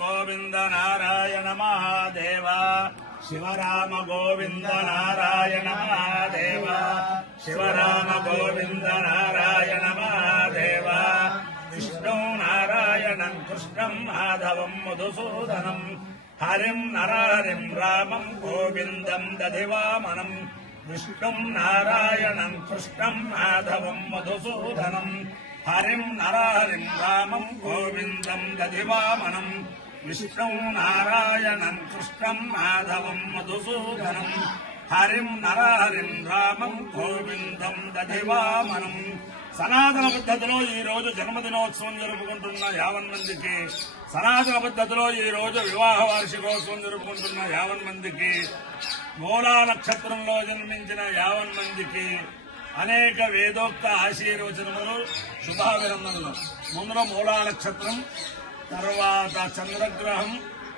గోవింద నారాయణ మహాదేవ శివరామ గోవింద నారాయణ మహాదేవ శివరామ గోవింద నారాయణ మహాదేవ విష్ణు నారాయణం కృష్ణం మాధవం మధుసూదనం హరిం నరహరిం రామం గోవిందం దధివామనం విష్ణుం నారాయణం కృష్ణం మాధవం మధుసూదనం హరిం నరహరిం రామం గోవిందం దధివామనం విష్ణుం నారాయణం కృష్ణం మాధవం మధుసూదనం హరిం నరహరిం రామం గోవిందం దధివామనం. సనాతన పద్ధతిలో ఈ రోజు జన్మదినోత్సవం జరుపుకుంటున్న 50 మందికి, సనాతన పద్ధతిలో ఈ రోజు వివాహ వార్షికోత్సవం జరుపుకుంటున్న 50 మందికి, మూలా నక్షత్రంలో జన్మించిన 50 మందికి అనేక వేదోక్త ఆశీర్వచనములు, శుభాభినందనలు. ముందులో మూలా నక్షత్రం, తర్వాత చంద్రగ్రహం,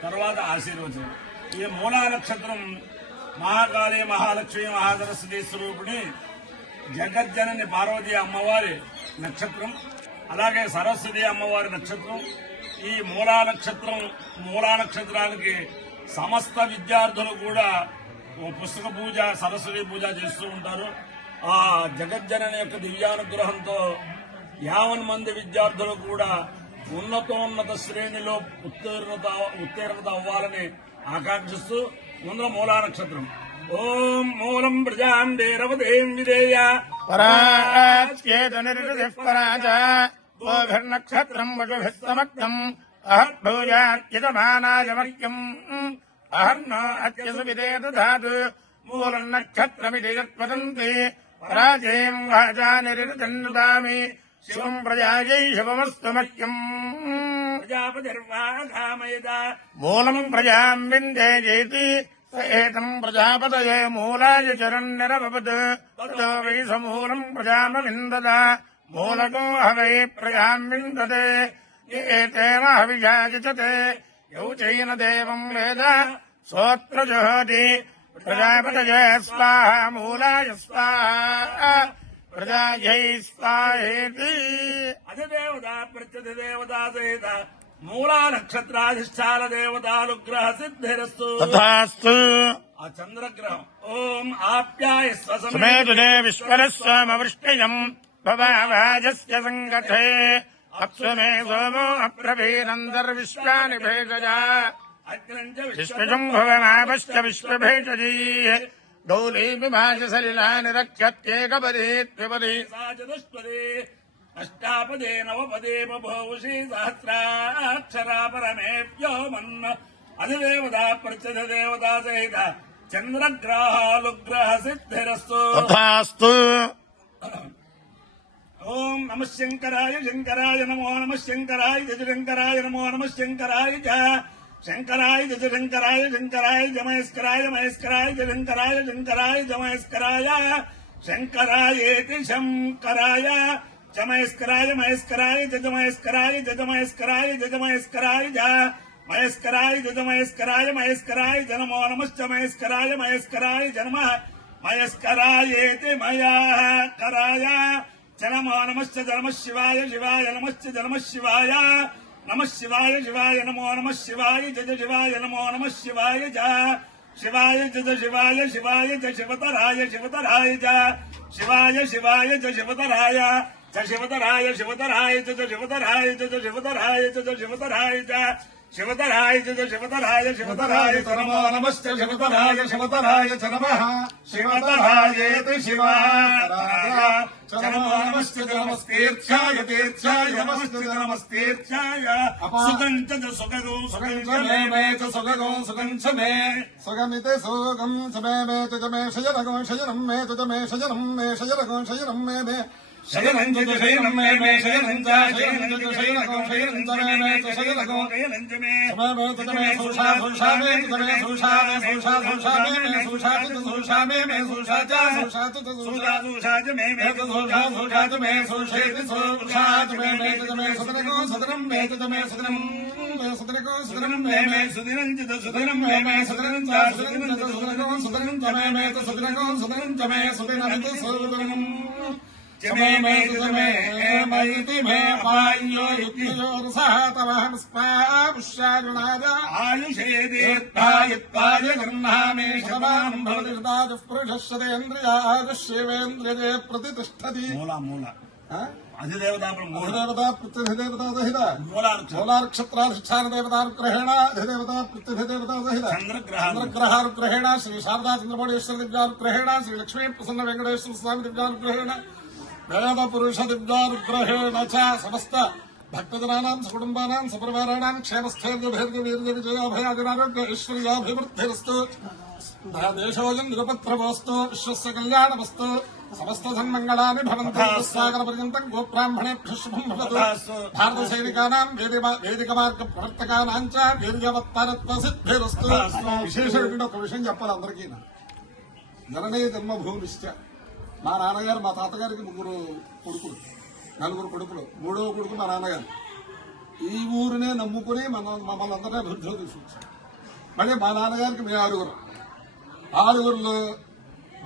తర్వాత ఆశీర్వచనం. ఈ మూలా నక్షత్రం మహాకాళి, మహాలక్ష్మి, మహాసరస్వతి స్వరూపిణి జగజ్జనని పార్వతీ అమ్మవారి నక్షత్రం, అలాగే సరస్వతి అమ్మవారి నక్షత్రం. ఈ మూలా నక్షత్రం, మూలా నక్షత్రానికి సమస్త విద్యార్థులు కూడా పుస్తక పూజ, సరస్వతి పూజ చేస్తూ ఉంటారు. ఆ జగజ్జనని యొక్క దివ్యానుగ్రహంతో 50 మంది విద్యార్థులు కూడా ఉన్నతోన్నత శ్రేణిలో ఉత్తీర్ణత అవ్వాలని ఆకాంక్షిస్తూ ముందులో మూలా నక్షత్రం. ఓం మూలం ప్రజాం వీరవదేం విధేయ పరాచేతనిర్దిపరాజ గోభిర్నక్షత్రం వజుభిస్తమగ్నం అహర్భూజాత్యమానాయమర్క్యం అహర్నో అత్యసు విదేత ధాతు మూలం నక్షత్రమితి యత్వదంతి పరాజయం వాజానిర్దన్నుదామి శివం ప్రజాయై శివమస్తు మహ్యం ప్రజాపతిర్వాఘామయద మూలం ప్రజాం విందేజేతి ఏతం ప్రజాపతయే మూలాయ చరణ్యరభవత్ తతో వై సమూలం ప్రజామవిందద మూలకో హవై ప్రజాం విందతే ఏతేన హవిషాచిచతే యౌ చైన దేవం వేద సోత్ర జుహోతి ప్రజాపతయే స్వాహ మూలాయ స్వాహ ప్రజాయై స్వాహేతి. అధిదేవత ప్రత్యధిదేవత సహిత మూలా నక్షత్రాధిష్టాన దేవతానుగ్రహ సిద్ధిరస్తు తథాస్తు. ఆ చంద్రగ్రహం. ఓం ఆప్యాయస్వ సుమేతుదే విశ్వరస్వామవృష్టయం భవాజస్య సంగతే అప్సుమే సోమో అప్రభీనందర్విశ్వాని భేషజ విశ్వజంభువనాభశ్చ విశ్వభేషజీ గౌళీ విభాష సలిలాని రక్షత్యేకపదే ద్విపదే చతుష్పదే అష్టాపదే నవపదే బభూషి సహస్రాక్షరా పరమేభ్యో మన్న అధిదేవత ప్రత్యధిదేవత సహిత చంద్రగ్రహాలుగ్రహ సిద్ధిరస్తు తథాస్తు. ఓం నమ శంకరాయ శంకరాయ నమో నమ శంకరాయ శంకరాయ నమో నమ శంకరాయ శంకరాయ శంకరాయ శంకరాయ జమయస్కరాయ మహేస్కరాయ శంకరాయ శంకరాయ జమయస్కరాయ శంకరాయేతి శంకరాయ జమయస్కరాయ మహేస్కరాయ జమయస్కరాయ జమయస్కరాయ జమయస్కరాయ మహేస్కరాయ జమయస్కరాయ మహేస్కరాయ జనమో నమశ్చ మహేస్కరాయ మహేస్కరాయ జన్మ మహేస్కరాయేతి మయాకరాయ జనమో నమశ్చ జన్మ శివాయ శివాయ నమశ్చ జన్మ శివాయ నమ శివాయ శివాయ నమో నమ శివాయ జజ శివాయ నమో నమ శివాయ శివాయ జజ శివాయ శివాయ జ శివతరాయ శివతరాయ శివాయ శివాయ జ శివతరాయ శివతరాయ శివతరాయ జ శివతరాయ జ శివతరాయ జ శివతరాయ శివతరాయ జ శివతరాయ శివతరాయ నమో నమశ్చ శివతరాయ శివతరాయ చ నమః శివతరాయేతి శివాయ నమో నమశ్చ నమస్తీర్థ్యాయ తీర్థ్యాయ నమశ్చ నమస్తీర్థ్యాయ సుఖం చ సుఖగో సుఖం చ మే చ సుఖగో సుఖం చ మే సుఖమితే సుఖం చ మే చ మే శయనగో శయనం మే చ మే శయనం మే శయనగో శయనం మే శయనం చ శయనం మే శయనం చ శయనం చ శయనగో శయనం చ మే చ శయనగో శయనం చ మే చ మే సుషా సుషా మే చ మే సుషా సుషా సుషా మే సుషా చ సుషా మే సుషా చ సుషా చ సుషా సుషా చ మే సుషా సుషా చ మే సుషేతి సుషా చ మే చ మే సుదనగో సుదనం మే చ మే సుదనం సుదనగో సుదనం మే సుదినం చ సుదినం మే సుదనం చ సుదనం చ సుదనగో సుదనం చ మే చ సుదనగో సుదనం చ మే సుదనం చ సుదనం చమే మేతమే మైతి మే అపాయ్యో యుక్తియోరసః తవహం స్పాపుష్యారుణాద ఆయుషేదేత్తాయత్తాయ గృహ్ణామే శతమానం భవతి శతమానం పురుషస్యేంద్రియాయుష్యేంద్రియే ప్రతిష్టతి మూల అధిదేవతా మూల దేవతా ప్రత్యధిదేవతా సహిత మూలాక్ష మూలానక్షత్రాధిష్టాన దేవతానుగ్రహేణ అధిదేవతా ప్రత్యధిదేవతా సహిత చంద్రగ్రహానుగ్రహేణ శ్రీ శారదా చంద్రమౌళేశ్వర దివ్యానుగ్రహేణ శ్రీ లక్ష్మీ ప్రసన్న వెంకటేశ్వర స్వామి దివ్యానుగ్రహేణ వేద పురుష దివ్యానుగ్రహేణ చ సమస్త భక్తజనానాం సకుటుంబానాం సపరివారాణాం క్షేమస్థైర్య భైర్య వీర్య విజయాభయాదిరారోగ్య ఐశ్వర్యాభివృద్ధిరస్తు దేశోజం నిరుపత్రమోస్తు విశ్వస్య కళ్యాణమస్తు సమస్త సన్మంగళాని భవంతు సాగర పర్యంతం గోబ్రాహ్మణేభ్యః శుభం భవతు భారత సైనికానాం వేదిక మార్గ ప్రవర్తకానాం చ వీర్యవత్తరత్వ సిద్ధిరస్తు. విశేషమైన ఒక విషయం చెప్పాలి అందరికీ. జననీ జన్మభూమిశ్చ. మా నాన్నగారు మా తాతగారికి నలుగురు కొడుకులు మూడో కొడుకు మా నాన్నగారు. ఈ ఊరినే నమ్ముకుని మమ్మల్ని అందరినీ అభివృద్ధిలో తీసుకొచ్చారు. మళ్ళీ మా నాన్నగారికి మేము ఆరుగురులో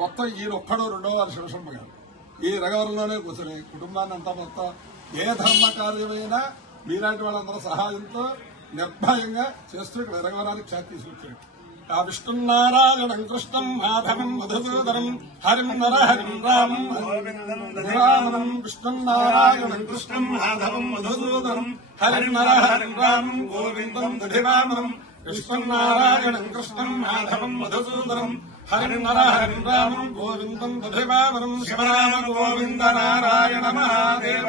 మొత్తం ఈయన ఒక్కడు రెండో వారు శివశంభ గారు. ఈ రగవరంలోనే కూర్చొని కుటుంబాన్ని అంతా మొత్తం ఏ ధర్మ కార్యమైనా మీలాంటి వాళ్ళందరూ సహాయంతో నిర్భయంగా చేస్తూ ఇక్కడ రగవరానికి ఖ్యాతి తీసుకొచ్చాడు. ఆ విష్ణునారాయణం కృష్ణం మాధవం మధుసూదనం హరిం నరహరిం రామం రామం విష్ణునారాయణం కృష్ణం మాధవం మధుసూదనం హరిం నరహరిం రామం గోవిందం దధివామనం విష్ణునారాయణం కృష్ణం మాధవం మధుసూదనం హరిం నరహరిం రామం గోవిందం దధివామనం శివరామ గోవింద నారాయణ మహాదేవ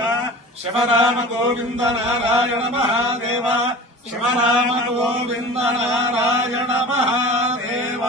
శివరామ గోవింద నారాయణ మహాదేవ శివరామ గోవింద నారాయణ మహాదేవ.